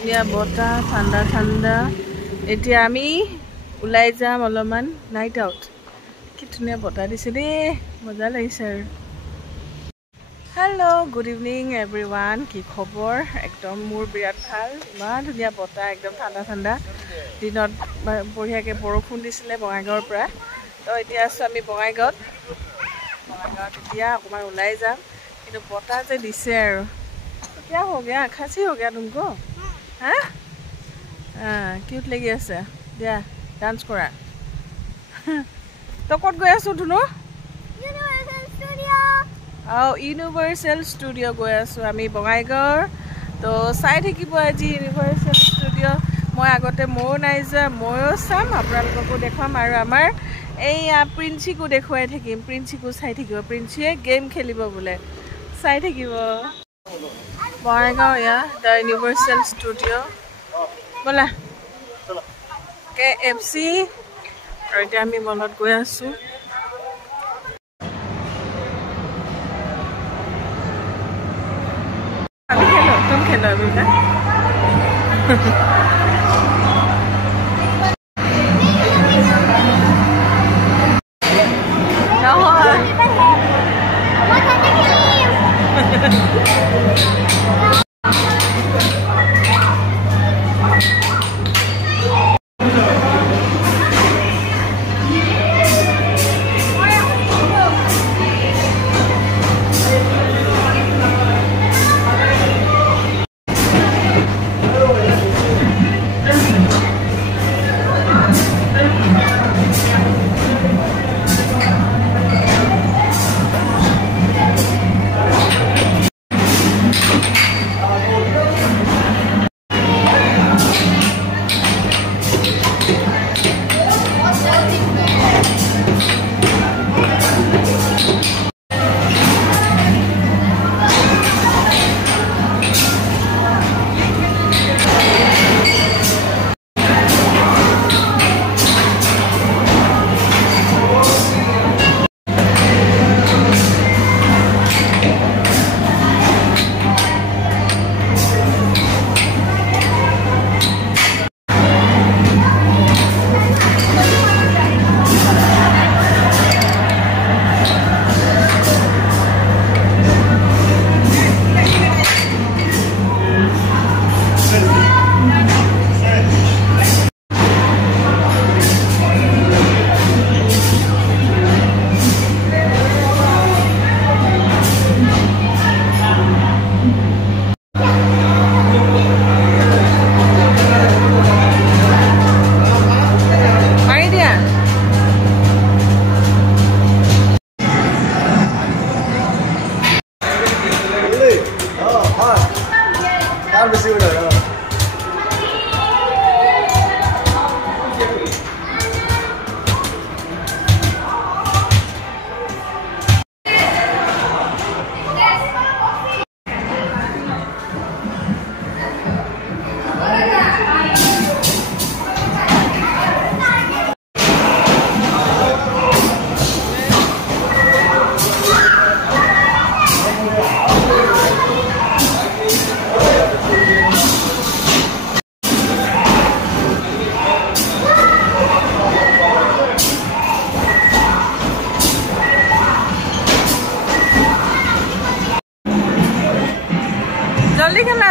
ধুনীয়া বতাহ ঠাণ্ডা ঠাণ্ডা এতিয়া আমি ওলাই যাম অলপমান নাইট আউট কি ধুনীয়া বতাহ দিছে দেই মজা লাগিছে আৰু হেল্ল' গুড ইভিনিং এভৰিৱান কি খবৰ একদম মোৰ বিৰাট ভাল ইমান ধুনীয়া বতাহ একদম ঠাণ্ডা ঠাণ্ডা দিনত বঢ়িয়াকৈ বৰষুণ দিছিলে বঙাইগাঁৱৰ পৰা তো এতিয়া আছোঁ আমি বঙাইগাঁৱত এতিয়া অকণমান ওলাই যাম কিন্তু বতাহ যে দিছে আৰু क्या हो गया खांसी हो गया तुमको हाँ क्यूट लगी আছে দিয়া ডান্স কৰা তো কত গৈ আছো ধুনু ইউনিভাৰ্সেল ষ্টুডিঅ' গৈ আছো আমি বঙাইগাঁৱৰ তো চাই থাকিব আজি ইউনিভাৰ্সেল ষ্টুডিঅ' মই আগতে ময়ো নাই যোৱা ময়ো চাম আপোনালোককো দেখুৱাম আৰু আমাৰ এইয়া প্ৰিন্সিকো দেখুৱাই থাকিম প্ৰিন্সিকো চাই থাকিব প্ৰিন্সিয়ে গেম খেলিব বোলে চাই থাকিব বঙাইগাঁও এয়া দ্য ইউনিভাৰ্সেল ষ্টুডিঅ' ব'লা KFC আৰু এতিয়া আমি মলত গৈ আছোঁ আমি খেলো তুমি খেলো বেটা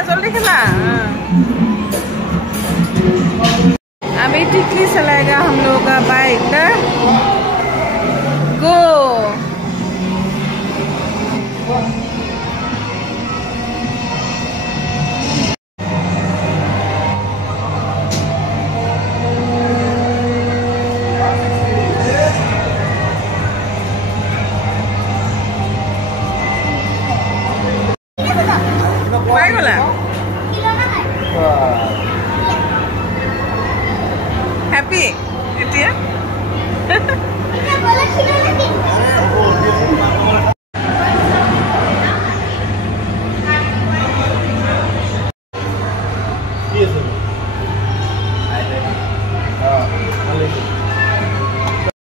जल्दी खेला अभी टिकली चलाएगा हम लोग का बाइक ना गो Happy? Itu ya?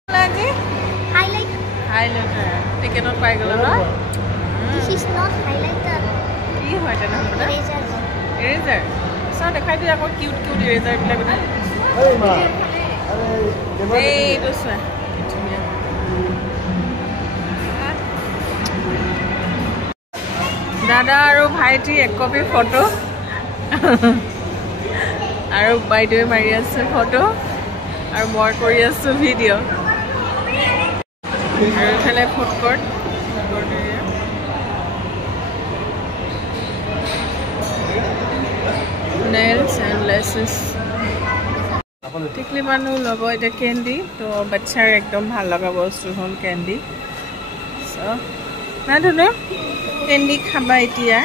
Lagi? Highlighter. Tiket not pakai gula na? This is not highlighter. Iya, macam mana? Eraser. Eraser. চাওঁ দেখাই দিয়ে আকৌ কিউট কিউট ইৰেজাৰবিলাক মানে এইটো চোৱা কি ধুনীয়া দাদা আৰু ভাইটি এক কপি ফটো আৰু বাইদেৱে মাৰি আছে ফটো আৰু মই কৰি আছোঁ ভিডিঅ' আৰু এইফালে ফুড কৰ্ট নেইলছ এণ্ড লেচেছ টিকলি মানুহ ল'ব এতিয়া কেণ্ডি তো বাচ্চাৰ একদম ভাল লগা বস্তু হ'ল কেণ্ডি চ' নাই ধুনু কেণ্ডি খাবা এতিয়া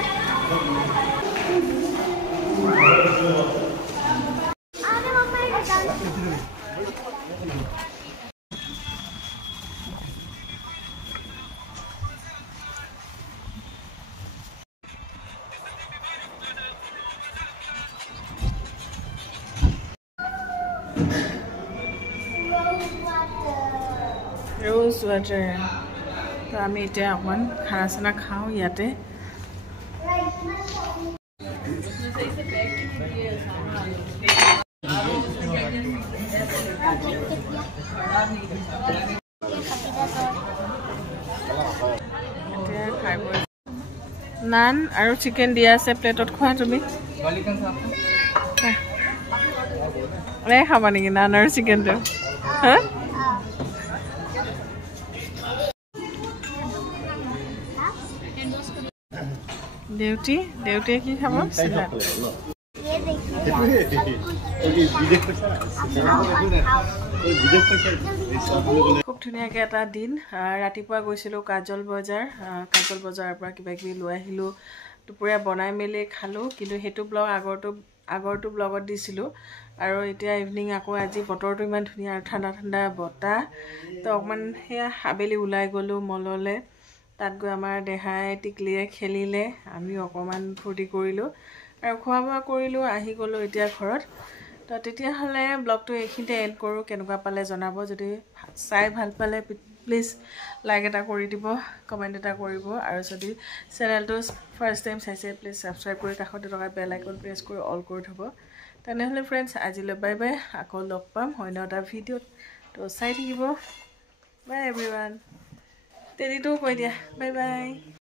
Rose water. So আমি এতিয়া অকমান খানা চানা খাওঁ ইয়াতে নান আৰু চিকেন দিয়া আছে প্লেটত খোৱা তুমি এই খাবা নেকি নান আৰু চিকেনটো হা দেউটিয়ে কি খাব খুব ধুনীয়াকৈ এটা দিন ৰাতিপুৱা গৈছিলোঁ কাজল বজাৰৰ পৰা কিবা কিবি লৈ আহিলোঁ দুপৰীয়া বনাই মেলি খালোঁ কিন্তু সেইটো ব্লগ আগৰটো ব্লগত দিছিলোঁ আৰু এতিয়া ইভিনিং আকৌ আজি বতৰটো ইমান ধুনীয়া আৰু ঠাণ্ডা ঠাণ্ডা বতাহ তো অকণমান সেয়া আবেলি ওলাই গ'লোঁ মললৈ তাত গৈ আমাৰ দেহাই টিকলিয়ে খেলিলে আমি অকণমান ফূৰ্তি কৰিলোঁ আৰু খোৱা বোৱা কৰিলোঁ আহি গ'লোঁ এতিয়া ঘৰত তো তেতিয়াহ'লে ব্লগটো এইখিনিতে এণ্ড কৰোঁ কেনেকুৱা পালে জনাব যদি চাই ভাল পালে প্লিজ লাইক এটা কৰি দিব কমেণ্ট এটা কৰিব আৰু যদি চেনেলটো ফাৰ্ষ্ট টাইম চাইছে প্লিজ ছাবস্ক্ৰাইব কৰি কাষতে থকা বেল আইকন প্ৰেছ কৰি অল কৰি থ'ব তেনেহ'লে ফ্ৰেণ্ডছ আজিলৈ বাই বাই আকৌ লগ পাম অন্য এটা ভিডিঅ'ত তো চাই থাকিব বাই এভৰিৱান তেৰিটোও কৈ দিয়া বাই বাই